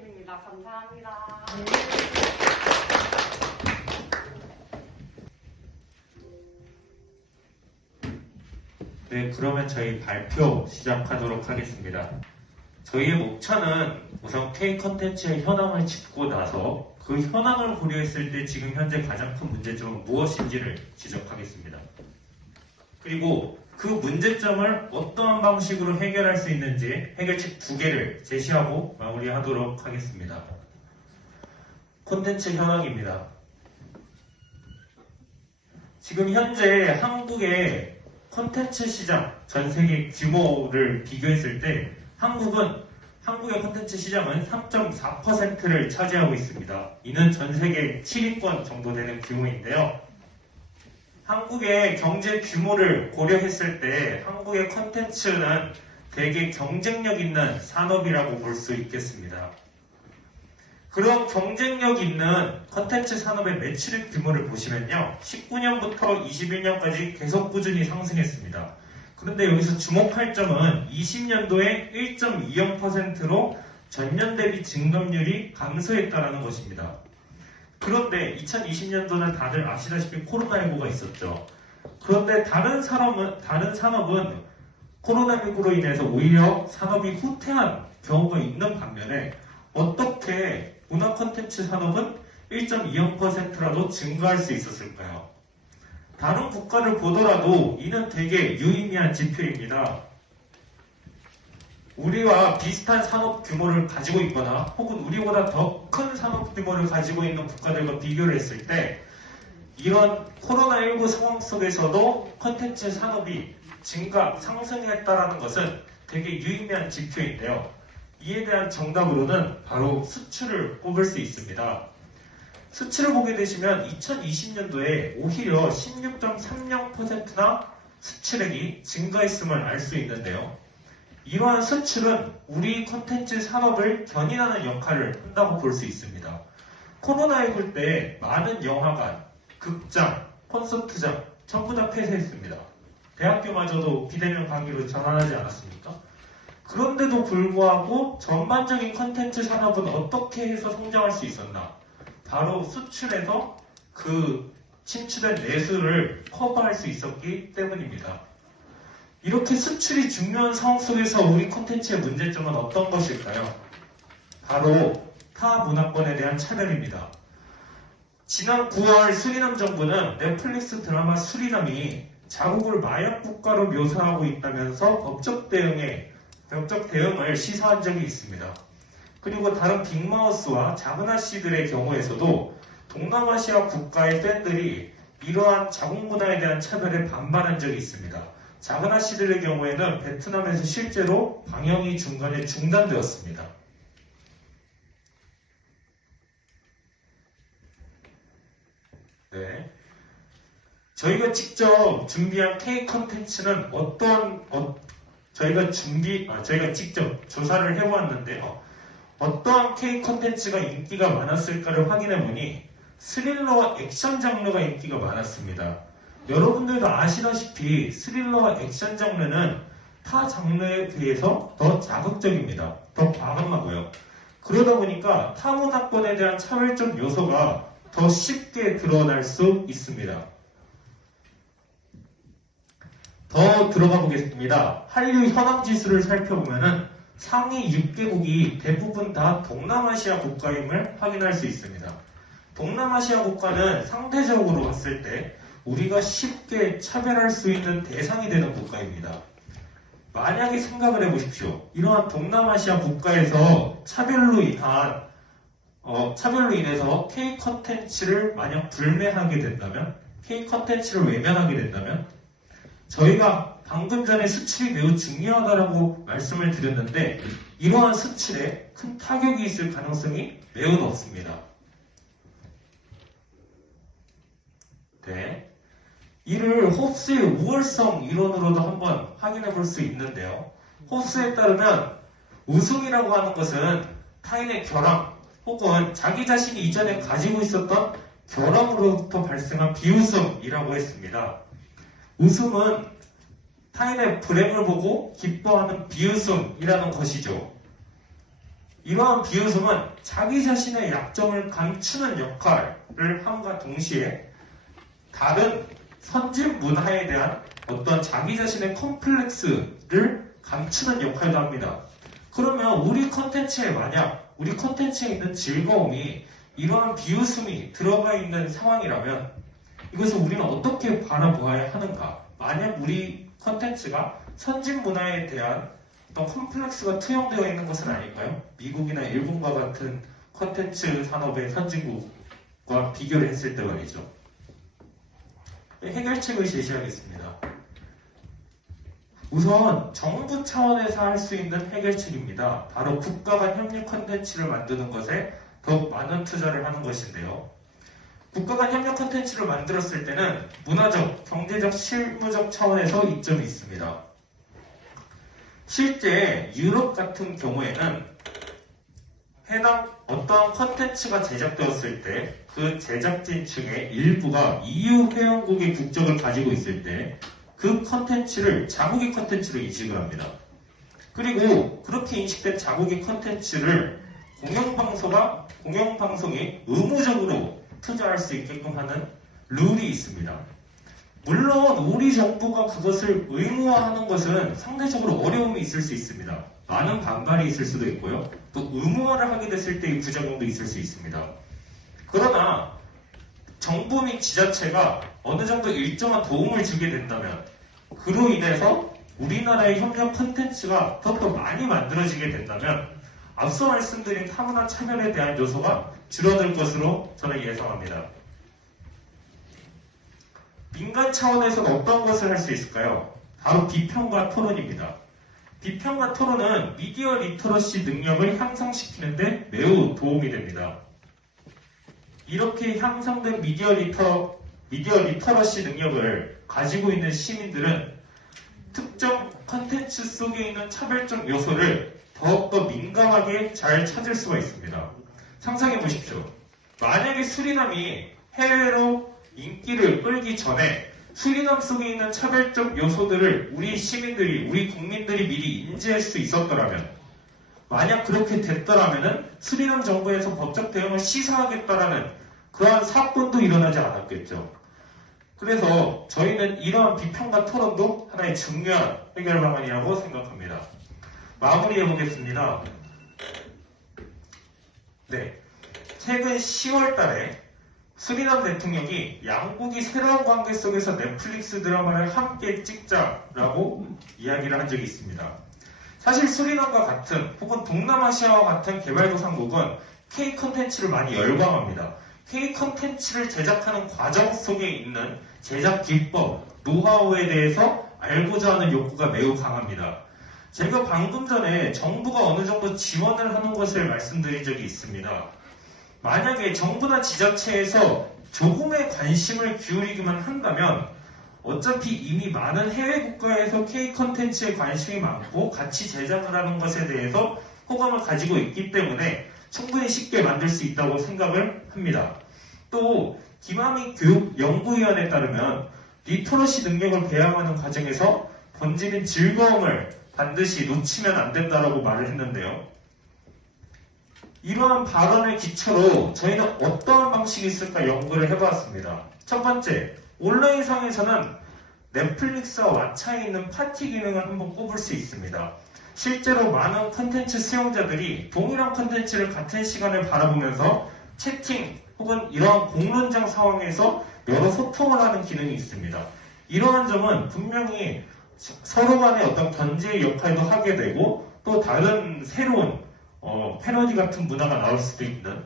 드립니다. 감사합니다. 네, 그러면 저희 발표 시작하도록 하겠습니다. 저희의 목차는 우선 K 컨텐츠의 현황을 짚고 나서 그 현황을 고려했을 때 지금 현재 가장 큰 문제점은 무엇인지를 지적하겠습니다. 그리고 그 문제점을 어떠한 방식으로 해결할 수 있는지 해결책 2개를 제시하고 마무리하도록 하겠습니다. 콘텐츠 현황입니다. 지금 현재 한국의 콘텐츠 시장 전 세계 규모를 비교했을 때 한국의 콘텐츠 시장은 3.4%를 차지하고 있습니다. 이는 전 세계 7위권 정도 되는 규모인데요. 한국의 경제 규모를 고려했을 때 한국의 콘텐츠는 되게 경쟁력 있는 산업이라고 볼 수 있겠습니다. 그런 경쟁력 있는 콘텐츠 산업의 매출액 규모를 보시면요. 19년부터 21년까지 계속 꾸준히 상승했습니다. 그런데 여기서 주목할 점은 20년도에 1.20%로 전년 대비 증감률이 감소했다는 것입니다. 그런데 2020년도는 다들 아시다시피 코로나19가 있었죠. 그런데 다른 산업은 코로나19로 인해서 오히려 산업이 후퇴한 경우가 있는 반면에 어떻게 문화 콘텐츠 산업은 1.20%라도 증가할 수 있었을까요? 다른 국가를 보더라도 이는 되게 유의미한 지표입니다. 우리와 비슷한 산업 규모를 가지고 있거나 혹은 우리보다 더 큰 산업 규모를 가지고 있는 국가들과 비교를 했을 때 이런 코로나19 상황 속에서도 콘텐츠 산업이 상승했다는 것은 되게 유의미한 지표인데요. 이에 대한 정답으로는 바로 수출을 꼽을 수 있습니다. 수치를 보게 되시면 2020년도에 오히려 16.30%나 수출액이 증가했음을 알 수 있는데요. 이러한 수출은 우리 콘텐츠 산업을 견인하는 역할을 한다고 볼 수 있습니다. 코로나19 때 많은 영화관, 극장, 콘서트장 전부 다 폐쇄했습니다. 대학교마저도 비대면 강의로 전환하지 않았습니까? 그런데도 불구하고 전반적인 콘텐츠 산업은 어떻게 해서 성장할 수 있었나? 바로 수출에서 그 침투된 내수를 커버할 수 있었기 때문입니다. 이렇게 수출이 중요한 상황 속에서 우리 콘텐츠의 문제점은 어떤 것일까요? 바로 타 문화권에 대한 차별입니다. 지난 9월 수리남 정부는 넷플릭스 드라마 수리남이 자국을 마약 국가로 묘사하고 있다면서 법적 대응을 시사한 적이 있습니다. 그리고 다른 빅마우스와 자그나 씨들의 경우에서도 동남아시아 국가의 팬들이 이러한 자국 문화에 대한 차별에 반발한 적이 있습니다. 자그나 씨들의 경우에는 베트남에서 실제로 방영이 중간에 중단되었습니다. 네. 저희가 직접 준비한 K 콘텐츠는 저희가 직접 조사를 해보았는데요. 어떠한 K 콘텐츠가 인기가 많았을까를 확인해보니 스릴러와 액션 장르가 인기가 많았습니다. 여러분들도 아시다시피 스릴러와 액션 장르는 타 장르에 비해서 더 자극적입니다. 더 과감하고요. 그러다 보니까 타 문화권에 대한 차별적 요소가 더 쉽게 드러날 수 있습니다. 더 들어가 보겠습니다. 한류 현황 지수를 살펴보면 상위 6개국이 대부분 다 동남아시아 국가임을 확인할 수 있습니다. 동남아시아 국가는 상대적으로 봤을 때 우리가 쉽게 차별할 수 있는 대상이 되는 국가입니다. 만약에 생각을 해보십시오. 이러한 동남아시아 국가에서 차별로 인해서 K 컨텐츠를 만약 불매하게 된다면, K 컨텐츠를 외면하게 된다면, 저희가 방금 전에 수출이 매우 중요하다고 말씀을 드렸는데, 이러한 수출에 큰 타격이 있을 가능성이 매우 높습니다. 네. 이를 홉스의 우월성 이론으로도 한번 확인해 볼 수 있는데요. 홉스에 따르면 우승이라고 하는 것은 타인의 결함 혹은 자기 자신이 이전에 가지고 있었던 결함으로부터 발생한 비웃음이라고 했습니다. 웃음은 타인의 불행을 보고 기뻐하는 비웃음이라는 것이죠. 이러한 비웃음은 자기 자신의 약점을 감추는 역할을 함과 동시에 다른 선진 문화에 대한 어떤 자기 자신의 컴플렉스를 감추는 역할도 합니다. 그러면 우리 컨텐츠에 만약 우리 컨텐츠에 있는 즐거움이 이러한 비웃음이 들어가 있는 상황이라면 이것을 우리는 어떻게 바라보아야 하는가? 만약 우리 컨텐츠가 선진 문화에 대한 어떤 컴플렉스가 투영되어 있는 것은 아닐까요? 미국이나 일본과 같은 컨텐츠 산업의 선진국과 비교를 했을 때 말이죠. 해결책을 제시하겠습니다. 우선 정부 차원에서 할 수 있는 해결책입니다. 바로 국가 간 협력 컨텐츠를 만드는 것에 더욱 많은 투자를 하는 것인데요. 국가 간 협력 컨텐츠를 만들었을 때는 문화적, 경제적, 실무적 차원에서 이점이 있습니다. 실제 유럽 같은 경우에는 해당 어떠한 컨텐츠가 제작되었을 때 그 제작진 중에 일부가 EU 회원국의 국적을 가지고 있을 때 그 컨텐츠를 자국의 컨텐츠로 인식을 합니다. 그리고 그렇게 인식된 자국의 컨텐츠를 공영방송이 의무적으로 투자할 수 있게끔 하는 룰이 있습니다. 물론 우리 정부가 그것을 의무화하는 것은 상대적으로 어려움이 있을 수 있습니다. 많은 반발이 있을 수도 있고요. 또 의무화를 하게 됐을 때의 부작용도 있을 수 있습니다. 그러나 정부 및 지자체가 어느 정도 일정한 도움을 주게 된다면 그로 인해서 우리나라의 협력 콘텐츠가 더욱더 많이 만들어지게 된다면 앞서 말씀드린 타문화 차별에 대한 요소가 줄어들 것으로 저는 예상합니다. 민간 차원에서는 어떤 것을 할 수 있을까요? 바로 비평과 토론입니다. 비평과 토론은 미디어 리터러시 능력을 향상시키는데 매우 도움이 됩니다. 이렇게 향상된 미디어 리터러시 능력을 가지고 있는 시민들은 특정 컨텐츠 속에 있는 차별적 요소를 더욱더 민감하게 잘 찾을 수가 있습니다. 상상해 보십시오. 만약에 수리남이 해외로 인기를 끌기 전에 수리남 속에 있는 차별적 요소들을 우리 시민들이, 우리 국민들이 미리 인지할 수 있었더라면, 만약 그렇게 됐더라면 수리남 정부에서 법적 대응을 시사하겠다라는 그러한 사건도 일어나지 않았겠죠. 그래서 저희는 이러한 비평과 토론도 하나의 중요한 해결 방안이라고 생각합니다. 마무리해 보겠습니다. 네, 최근 10월 달에 수리남 대통령이 양국이 새로운 관계 속에서 넷플릭스 드라마를 함께 찍자라고 이야기를 한 적이 있습니다. 사실 수리남과 같은 혹은 동남아시아와 같은 개발도상국은 K 콘텐츠를 많이 열광합니다. K 콘텐츠를 제작하는 과정 속에 있는 제작 기법, 노하우에 대해서 알고자 하는 욕구가 매우 강합니다. 제가 방금 전에 정부가 어느 정도 지원을 하는 것을 말씀드린 적이 있습니다. 만약에 정부나 지자체에서 조금의 관심을 기울이기만 한다면 어차피 이미 많은 해외 국가에서 K 콘텐츠에 관심이 많고 같이 제작을 하는 것에 대해서 호감을 가지고 있기 때문에 충분히 쉽게 만들 수 있다고 생각을 합니다. 또 김학의 교육연구위원회에 따르면 리터러시 능력을 배양하는 과정에서 본질인 즐거움을 반드시 놓치면 안 된다고 말을 했는데요. 이러한 발언을 기초로 저희는 어떠한 방식이 있을까 연구를 해보았습니다. 첫 번째, 온라인상에서는 넷플릭스와 왓챠에 있는 파티 기능을 한번 꼽을 수 있습니다. 실제로 많은 콘텐츠 수용자들이 동일한 콘텐츠를 같은 시간에 바라보면서 채팅 혹은 이러한 공론장 상황에서 여러 소통을 하는 기능이 있습니다. 이러한 점은 분명히 서로 간의 어떤 견제의 역할도 하게 되고 또 다른 새로운 패러디 같은 문화가 나올 수도 있는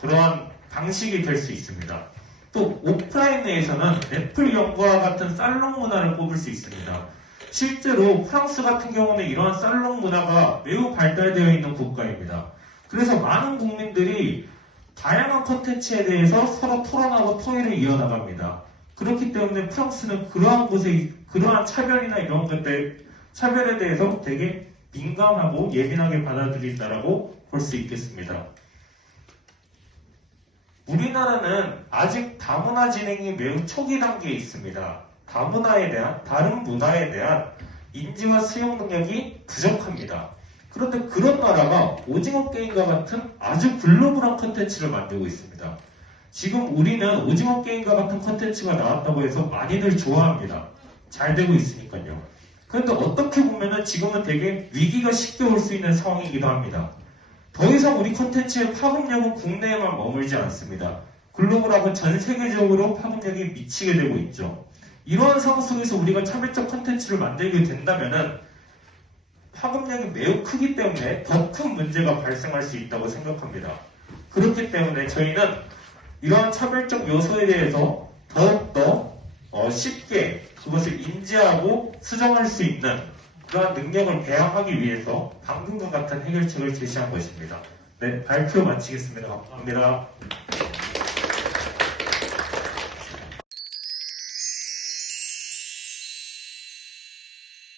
그러한 방식이 될 수 있습니다. 또 오프라인 내에서는 애플 연구와 같은 살롱 문화를 꼽을 수 있습니다. 실제로 프랑스 같은 경우는 이러한 살롱 문화가 매우 발달되어 있는 국가입니다. 그래서 많은 국민들이 다양한 콘텐츠에 대해서 서로 토론하고 토의를 이어나갑니다. 그렇기 때문에 프랑스는 그러한 곳에 그러한 차별이나 이런 것들 차별에 대해서 되게 민감하고 예민하게 받아들인다라고 볼 수 있겠습니다. 우리나라는 아직 다문화 진행이 매우 초기 단계에 있습니다. 다른 문화에 대한 인지와 수용 능력이 부족합니다. 그런데 그런 나라가 오징어 게임과 같은 아주 글로벌한 컨텐츠를 만들고 있습니다. 지금 우리는 오징어 게임과 같은 컨텐츠가 나왔다고 해서 많이들 좋아합니다. 잘 되고 있으니까요. 그런데 어떻게 보면은 지금은 되게 위기가 쉽게 올 수 있는 상황이기도 합니다. 더 이상 우리 콘텐츠의 파급력은 국내에만 머물지 않습니다. 글로벌하고 전 세계적으로 파급력이 미치게 되고 있죠. 이러한 상황 속에서 우리가 차별적 콘텐츠를 만들게 된다면은 파급력이 매우 크기 때문에 더 큰 문제가 발생할 수 있다고 생각합니다. 그렇기 때문에 저희는 이러한 차별적 요소에 대해서 더욱더 쉽게 그것을 인지하고 수정할 수 있는 그러한 능력을 배양하기 위해서 방금과 같은 해결책을 제시한 것입니다. 네, 발표 마치겠습니다. 감사합니다.